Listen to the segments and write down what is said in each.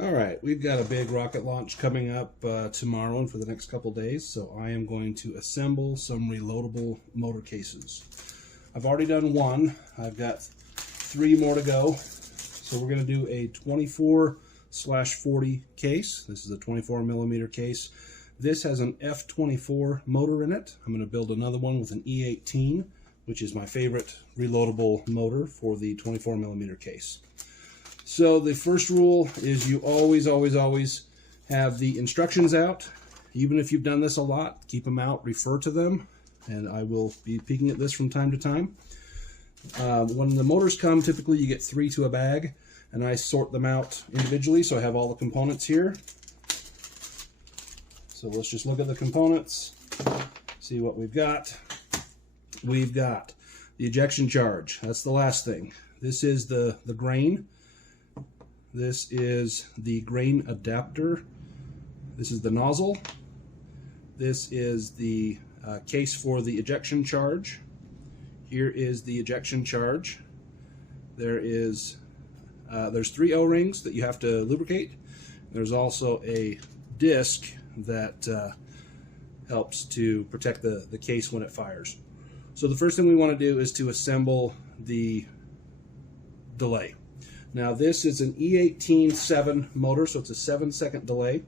All right, we've got a big rocket launch coming up tomorrow and for the next couple days, so I am going to assemble some reloadable motor cases. I've already done one. I've got 3 more to go. So we're going to do a 24/40 case. This is a 24 millimeter case. This has an F24 motor in it. I'm going to build another one with an E18, which is my favorite reloadable motor for the 24 millimeter case. So the first rule is you always have the instructions out. Even if you've done this a lot, keep them out, refer to them, and I will be peeking at this from time to time. When the motors come, typically you get 3 to a bag, and I sort them out individually, so I have all the components here. So let's just look at the components, see what we've got. We've got the ejection charge. That's the last thing. This is the grain. This is the grain adapter. This is the nozzle. This is the case for the ejection charge. Here is the ejection charge. There's 3 O-rings that you have to lubricate. There's also a disc that helps to protect the case when it fires. So the first thing we want to do is to assemble the delay. Now this is an E18-7 motor, so it's a 7-second delay.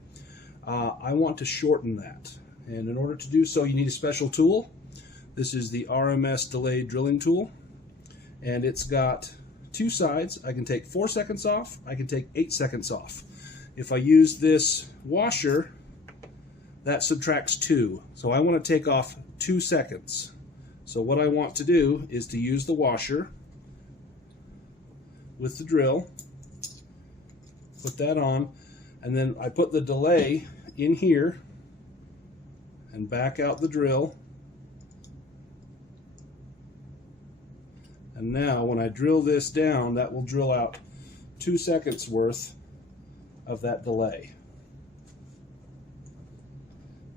I want to shorten that, and in order to do so you need a special tool. This is the RMS delay drilling tool, and it's got 2 sides. I can take 4 seconds off, I can take 8 seconds off. If I use this washer, that subtracts 2, so I want to take off 2 seconds. So what I want to do is to use the washer with the drill, put that on, and then I put the delay in here and back out the drill. And now when I drill this down, that will drill out 2 seconds worth of that delay.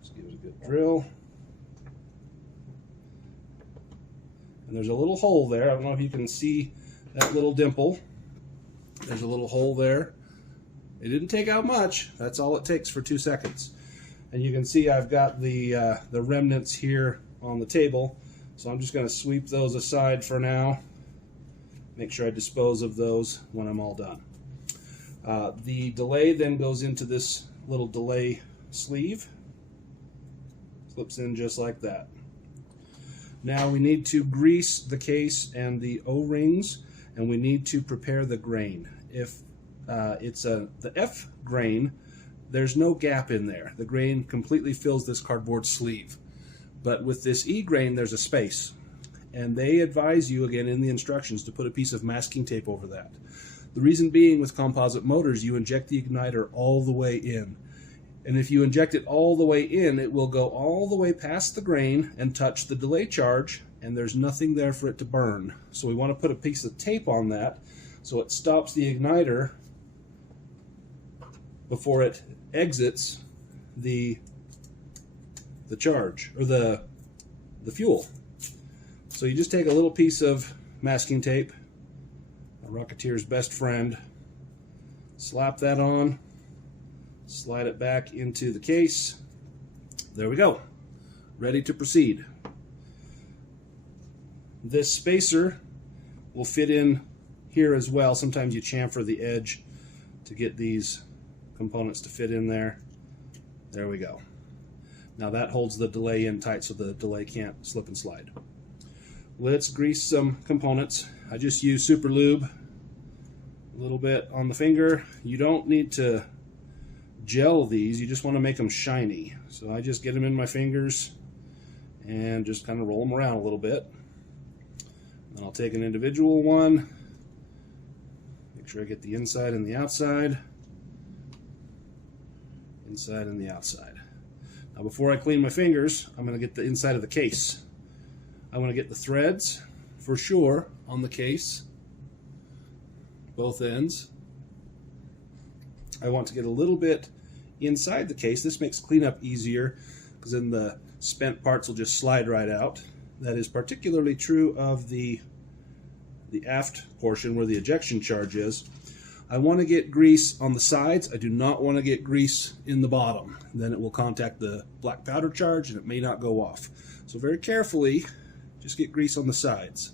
Just give it a good drill. And there's a little hole there. I don't know if you can see that little dimple. There's a little hole there. It didn't take out much. That's all it takes for 2 seconds. And you can see I've got the remnants here on the table. So I'm just going to sweep those aside for now. Make sure I dispose of those when I'm all done. The delay then goes into this little delay sleeve. Slips in just like that. Now we need to grease the case and the O-rings, and we need to prepare the grain. If it's the F grain, there's no gap in there. The grain completely fills this cardboard sleeve. But with this E grain, there's a space. And they advise you, again in the instructions, to put a piece of masking tape over that. The reason being, with composite motors, you inject the igniter all the way in. And if you inject it all the way in, it will go all the way past the grain and touch the delay charge, and there's nothing there for it to burn. So we want to put a piece of tape on that so it stops the igniter before it exits the charge, or the fuel. So you just take a little piece of masking tape, a Rocketeer's best friend, slap that on, slide it back into the case. There we go. Ready to proceed. This spacer will fit in here as well. Sometimes you chamfer the edge to get these components to fit in there. There we go. Now that holds the delay in tight so the delay can't slip and slide. Let's grease some components. I just use super lube, a little bit on the finger. You don't need to gel these, you just want to make them shiny. So I just get them in my fingers and just kind of roll them around a little bit. And I'll take an individual one, make sure I get the inside and the outside, inside and the outside. Now before I clean my fingers, I'm going to get the inside of the case. I want to get the threads for sure on the case, both ends. I want to get a little bit inside the case. This makes cleanup easier because then the spent parts will just slide right out. That is particularly true of the aft portion where the ejection charge is. I want to get grease on the sides. I do not want to get grease in the bottom. Then it will contact the black powder charge and it may not go off. So very carefully, just get grease on the sides,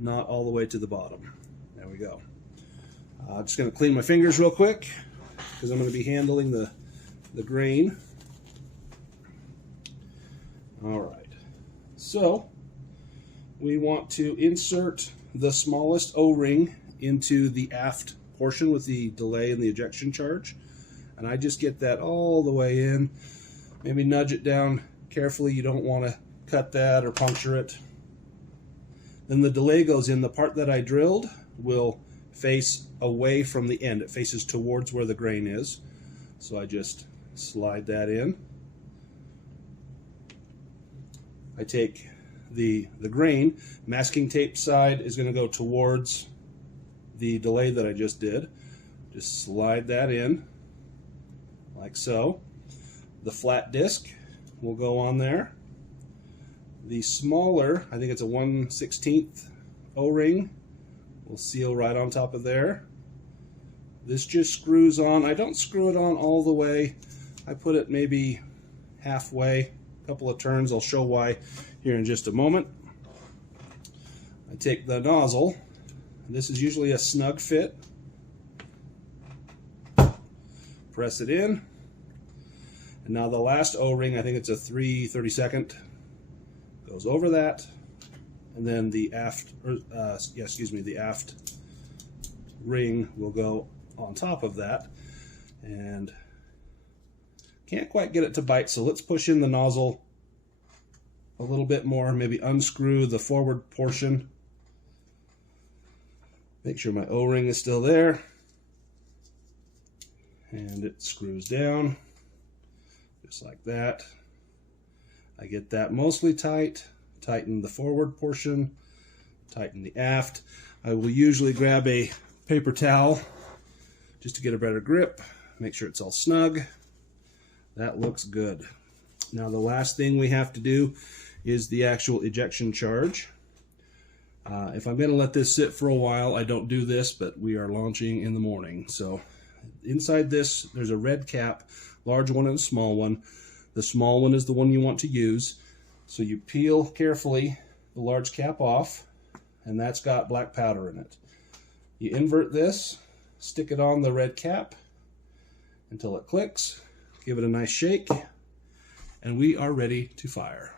not all the way to the bottom. There we go. Just going to clean my fingers real quick because I'm going to be handling the grain. All right. So we want to insert the smallest O-ring into the aft portion with the delay and the ejection charge. And I just get that all the way in. Maybe nudge it down carefully. You don't want to cut that or puncture it. Then the delay goes in. The part that I drilled will face away from the end. It faces towards where the grain is. So I just slide that in. I take the grain. Masking tape side is going to go towards the delay that I just did. Just slide that in like so. The flat disc will go on there. The smaller, I think it's a 1/16 O-ring, will seal right on top of there. This just screws on. I don't screw it on all the way. I put it maybe halfway, a couple of turns. I'll show why here in just a moment. I take the nozzle. This is usually a snug fit. Press it in. And now the last O-ring, I think it's a 3/32, goes over that. And then the aft, the aft ring will go on top of that. And can't quite get it to bite, so let's push in the nozzle a little bit more, maybe unscrew the forward portion. Make sure my O-ring is still there. And it screws down, just like that. I get that mostly tight. Tighten the forward portion, tighten the aft. I will usually grab a paper towel just to get a better grip. Make sure it's all snug. That looks good. Now the last thing we have to do is the actual ejection charge. If I'm going to let this sit for a while, I don't do this, but we are launching in the morning. So inside this, there's a red cap, large one and a small one. The small one is the one you want to use. So you peel carefully the large cap off, and that's got black powder in it. You invert this, stick it on the red cap until it clicks, give it a nice shake, and we are ready to fire.